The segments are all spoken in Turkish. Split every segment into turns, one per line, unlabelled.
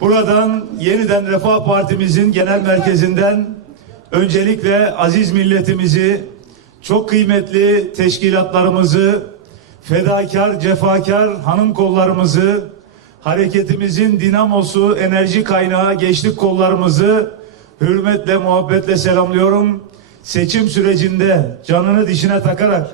Buradan yeniden Refah Partimizin genel merkezinden öncelikle aziz milletimizi, çok kıymetli teşkilatlarımızı, fedakar, cefakar hanım kollarımızı, hareketimizin dinamosu, enerji kaynağı gençlik kollarımızı hürmetle, muhabbetle selamlıyorum. Seçim sürecinde canını dişine takarak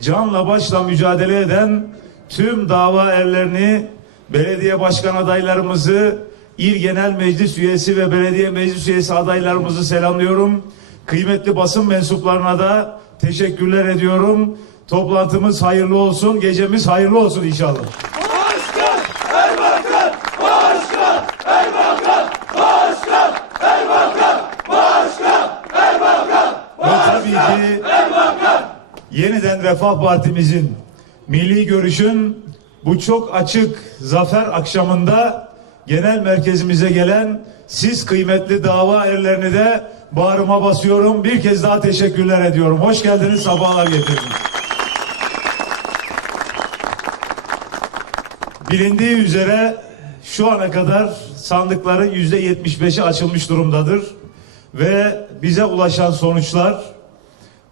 canla başla mücadele eden tüm dava erlerini, belediye başkan adaylarımızı, İl Genel Meclis üyesi ve belediye meclis üyesi adaylarımızı selamlıyorum. Kıymetli basın mensuplarına da teşekkürler ediyorum. Toplantımız hayırlı olsun, gecemiz hayırlı olsun inşallah.
Başkan, Erbakan, Başkan, Erbakan, Başkan, Erbakan, Başkan, Erbakan,
Ve tabii ki yeniden Refah Partimizin milli görüşün bu çok açık zafer akşamında genel merkezimize gelen siz kıymetli dava erlerini de bağrıma basıyorum. Bir kez daha teşekkürler ediyorum. Hoş geldiniz, sabahlar getirdiniz. Bilindiği üzere şu ana kadar sandıkların yüzde 75'i açılmış durumdadır. Ve bize ulaşan sonuçlar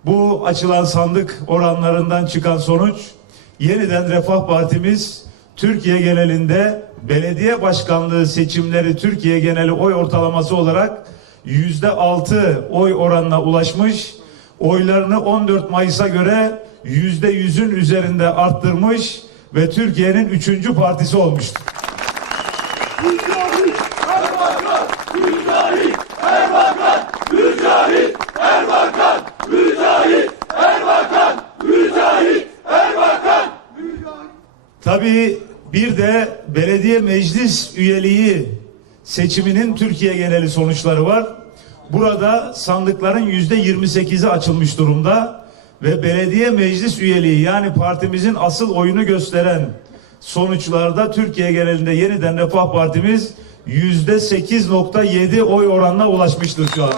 bu açılan sandık oranlarından çıkan sonuç yeniden Refah Partimiz Türkiye genelinde belediye başkanlığı seçimleri Türkiye geneli oy ortalaması olarak yüzde altı oy oranına ulaşmış. Oylarını 14 Mayıs'a göre yüzde yüzün üzerinde arttırmış ve Türkiye'nin üçüncü partisi olmuştur.
Mücahit, Erbakan, Mücahit, Erbakan, Mücahit, Erbakan, Mücahit, Erbakan, Mücahit, Erbakan, Mücahit.
Tabii bir de belediye meclis üyeliği seçiminin Türkiye geneli sonuçları var. Burada sandıkların yüzde 28'i açılmış durumda ve belediye meclis üyeliği yani partimizin asıl oyunu gösteren sonuçlarda Türkiye genelinde yeniden Refah Partimiz yüzde 8.7 oy oranına ulaşmıştır şu an.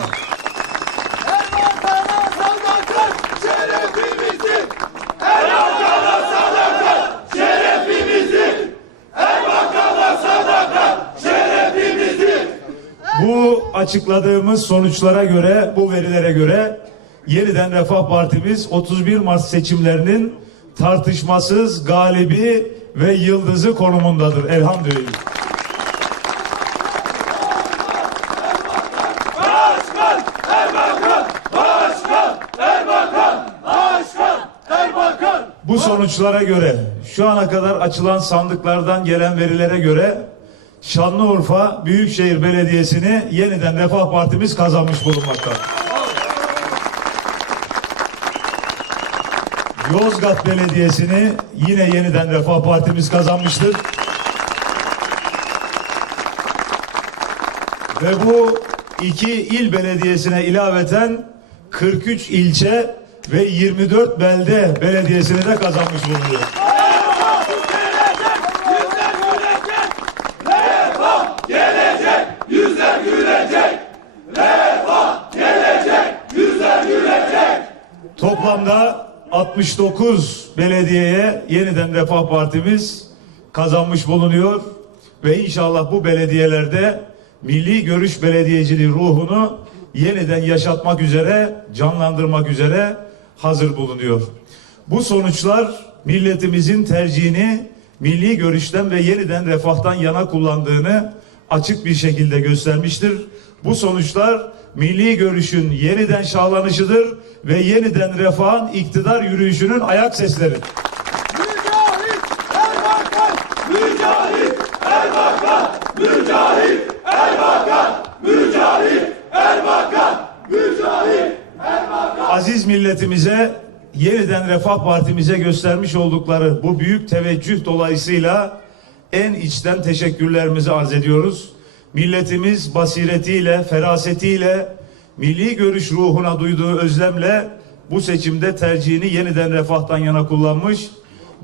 Bu açıkladığımız sonuçlara göre, bu verilere göre yeniden Refah Partimiz 31 Mart seçimlerinin tartışmasız galibi ve yıldızı konumundadır. Elhamdülillah. Bu sonuçlara göre, şu ana kadar açılan sandıklardan gelen verilere göre Şanlıurfa Büyükşehir Belediyesi'ni yeniden Refah Partimiz kazanmış bulunmakta. Yozgat Belediyesi'ni yine yeniden Refah Partimiz kazanmıştır. Ve bu iki il belediyesine ilaveten 43 ilçe ve 24 belde belediyesini de kazanmış bulunuyor. Toplamda 69 belediyeye yeniden Refah Partimiz kazanmış bulunuyor ve inşallah bu belediyelerde milli görüş belediyeciliği ruhunu yeniden yaşatmak üzere, canlandırmak üzere hazır bulunuyor. Bu sonuçlar milletimizin tercihini milli görüşten ve yeniden refahtan yana kullandığını açık bir şekilde göstermiştir. Bu sonuçlar milli görüşün yeniden şahlanışıdır ve yeniden refahın iktidar yürüyüşünün ayak sesleri.
Mücahit Erbakan, Mücahit Erbakan, Mücahit Erbakan, Mücahit Erbakan, Mücahit Erbakan.
Aziz milletimize yeniden Refah Partimize göstermiş oldukları bu büyük teveccüh dolayısıyla en içten teşekkürlerimizi arz ediyoruz. Milletimiz basiretiyle, ferasetiyle, milli görüş ruhuna duyduğu özlemle bu seçimde tercihini yeniden refahtan yana kullanmış.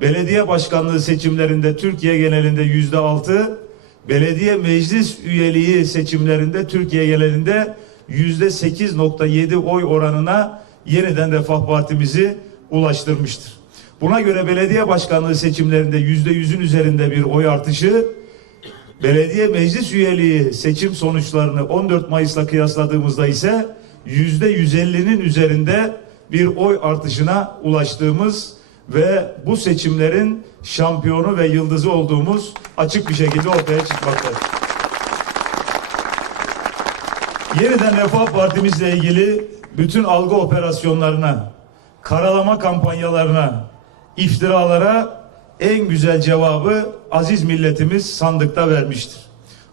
Belediye başkanlığı seçimlerinde Türkiye genelinde yüzde altı, belediye meclis üyeliği seçimlerinde Türkiye genelinde yüzde 8.7 oy oranına yeniden Refah Partimizi ulaştırmıştır. Buna göre belediye başkanlığı seçimlerinde yüzde yüzün üzerinde bir oy artışı belediye meclis üyeliği seçim sonuçlarını 14 Mayıs'la kıyasladığımızda ise yüzde 150'nin üzerinde bir oy artışına ulaştığımız ve bu seçimlerin şampiyonu ve yıldızı olduğumuz açık bir şekilde ortaya çıkmaktadır. Yeniden Refah Partimizle ilgili bütün algı operasyonlarına, karalama kampanyalarına, iftiralara en güzel cevabı aziz milletimiz sandıkta vermiştir.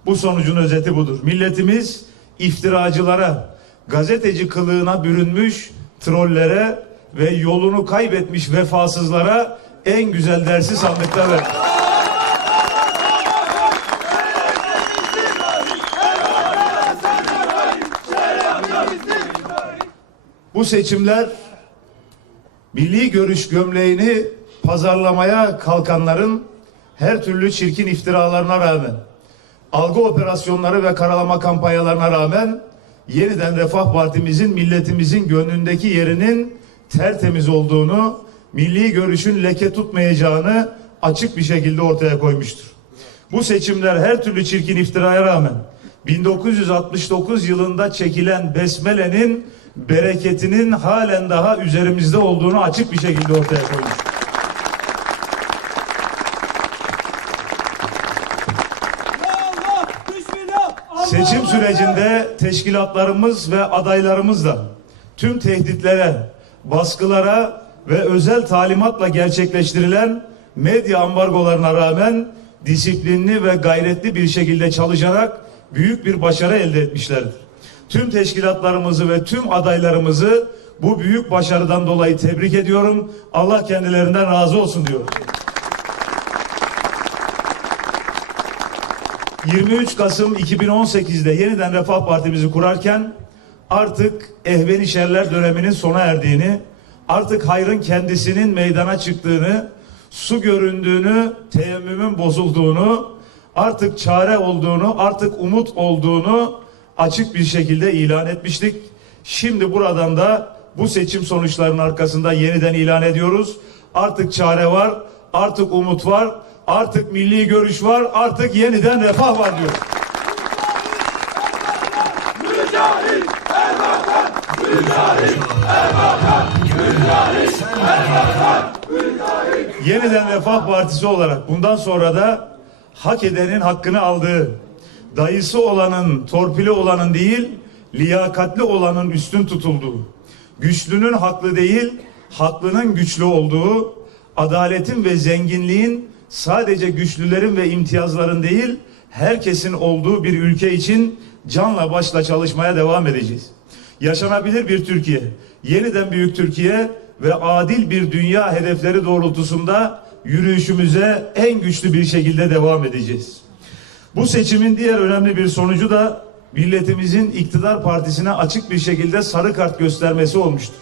Bu sonucun özeti budur. Milletimiz iftiracılara, gazeteci kılığına bürünmüş trollere ve yolunu kaybetmiş vefasızlara en güzel dersi sandıkta verdi. Bu seçimler milli görüş gömleğini pazarlamaya kalkanların her türlü çirkin iftiralarına rağmen, algı operasyonları ve karalama kampanyalarına rağmen yeniden Refah Partimizin milletimizin gönlündeki yerinin tertemiz olduğunu, milli görüşün leke tutmayacağını açık bir şekilde ortaya koymuştur. Bu seçimler her türlü çirkin iftiraya rağmen 1969 yılında çekilen besmelenin bereketinin halen daha üzerimizde olduğunu açık bir şekilde ortaya koymuş.
Ya Allah, Bismillah, Allah
Seçim sürecinde teşkilatlarımız ve adaylarımızla tüm tehditlere, baskılara ve özel talimatla gerçekleştirilen medya ambargolarına rağmen disiplinli ve gayretli bir şekilde çalışarak büyük bir başarı elde etmişlerdir. Tüm teşkilatlarımızı ve tüm adaylarımızı bu büyük başarıdan dolayı tebrik ediyorum. Allah kendilerinden razı olsun diyorum. 23 Kasım 2018'de yeniden Refah Partimizi kurarken artık ehveni şerler döneminin sona erdiğini, artık hayrın kendisinin meydana çıktığını, su göründüğünü, teyemmümün bozulduğunu, artık çare olduğunu, artık umut olduğunu açık bir şekilde ilan etmiştik. Şimdi buradan da bu seçim sonuçlarının arkasında yeniden ilan ediyoruz. Artık çare var, artık umut var, artık milli görüş var, artık yeniden refah var diyor. Yeniden Refah Partisi olarak bundan sonra da hak edenin hakkını aldığı, dayısı olanın, torpili olanın değil, liyakatli olanın üstün tutulduğu, güçlünün haklı değil, haklının güçlü olduğu, adaletin ve zenginliğin sadece güçlülerin ve imtiyazların değil, herkesin olduğu bir ülke için canla başla çalışmaya devam edeceğiz. Yaşanabilir bir Türkiye, yeniden büyük Türkiye ve adil bir dünya hedefleri doğrultusunda yürüyüşümüze en güçlü bir şekilde devam edeceğiz. Bu seçimin diğer önemli bir sonucu da milletimizin iktidar partisine açık bir şekilde sarı kart göstermesi olmuştur.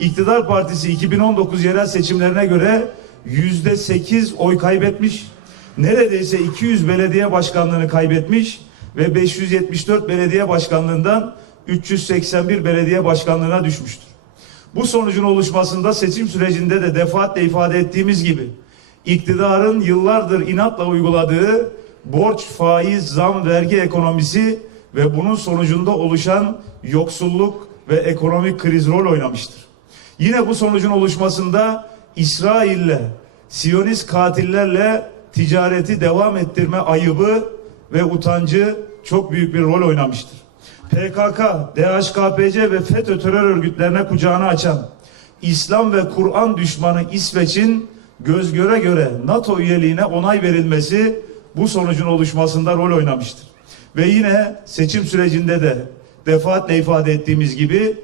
İktidar Partisi 2019 yerel seçimlerine göre yüzde sekiz oy kaybetmiş, neredeyse 200 belediye başkanlığını kaybetmiş ve 574 belediye başkanlığından 381 belediye başkanlığına düşmüştür. Bu sonucun oluşmasında seçim sürecinde de defaatle ifade ettiğimiz gibi iktidarın yıllardır inatla uyguladığı borç, faiz, zam, vergi ekonomisi ve bunun sonucunda oluşan yoksulluk ve ekonomik kriz rol oynamıştır. Yine bu sonucun oluşmasında İsrail'le, Siyonist katillerle ticareti devam ettirme ayıbı ve utancı çok büyük bir rol oynamıştır. PKK, DHKPC ve FETÖ terör örgütlerine kucağını açan İslam ve Kur'an düşmanı İsveç'in göz göre göre NATO üyeliğine onay verilmesi bu sonucun oluşmasında rol oynamıştır. Ve yine seçim sürecinde de defaatle ifade ettiğimiz gibi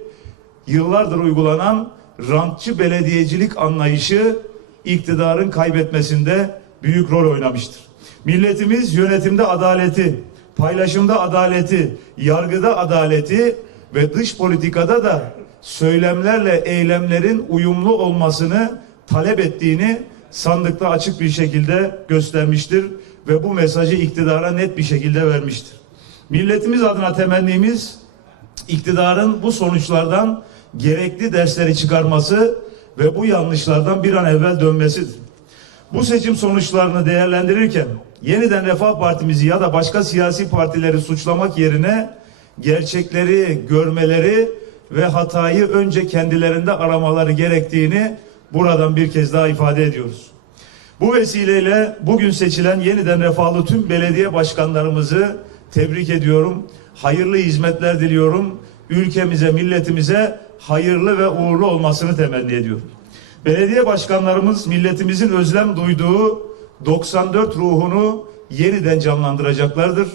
yıllardır uygulanan rantçı belediyecilik anlayışı iktidarın kaybetmesinde büyük rol oynamıştır. Milletimiz yönetimde adaleti, paylaşımda adaleti, yargıda adaleti ve dış politikada da söylemlerle eylemlerin uyumlu olmasını talep ettiğini sandıkta açık bir şekilde göstermiştir ve bu mesajı iktidara net bir şekilde vermiştir. Milletimiz adına temennimiz iktidarın bu sonuçlardan gerekli dersleri çıkarması ve bu yanlışlardan bir an evvel dönmesidir. Bu seçim sonuçlarını değerlendirirken yeniden Refah Partimizi ya da başka siyasi partileri suçlamak yerine gerçekleri görmeleri ve hatayı önce kendilerinde aramaları gerektiğini buradan bir kez daha ifade ediyoruz. Bu vesileyle bugün seçilen yeniden refahlı tüm belediye başkanlarımızı tebrik ediyorum. Hayırlı hizmetler diliyorum. Ülkemize, milletimize hayırlı ve uğurlu olmasını temenni ediyorum. Belediye başkanlarımız milletimizin özlem duyduğu 94 ruhunu yeniden canlandıracaklardır.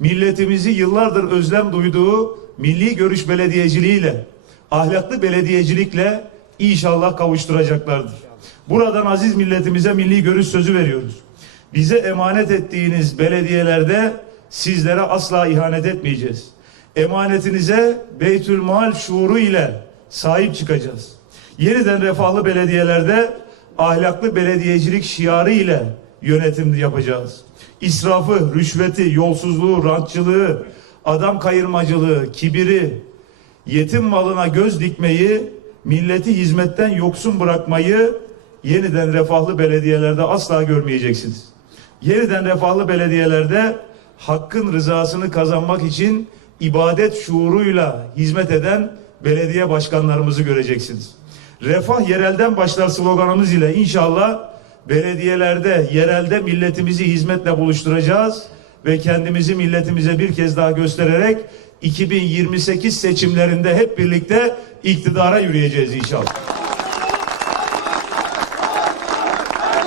Milletimizi yıllardır özlem duyduğu milli görüş belediyeciliğiyle, ahlaklı belediyecilikle inşallah kavuşturacaklardır. Buradan aziz milletimize milli görüş sözü veriyoruz. Bize emanet ettiğiniz belediyelerde sizlere asla ihanet etmeyeceğiz. Emanetinize Beytülmal şuuru ile sahip çıkacağız. Yeniden refahlı belediyelerde ahlaklı belediyecilik şiarı ile yönetim yapacağız. İsrafı, rüşveti, yolsuzluğu, rantçılığı, adam kayırmacılığı, kibiri, yetim malına göz dikmeyi, milleti hizmetten yoksun bırakmayı yeniden refahlı belediyelerde asla görmeyeceksiniz. Yeniden refahlı belediyelerde hakkın rızasını kazanmak için ibadet şuuruyla hizmet eden belediye başkanlarımızı göreceksiniz. Refah yerelden başlar sloganımız ile inşallah belediyelerde, yerelde milletimizi hizmetle buluşturacağız ve kendimizi milletimize bir kez daha göstererek 2028 seçimlerinde hep birlikte iktidara yürüyeceğiz inşallah.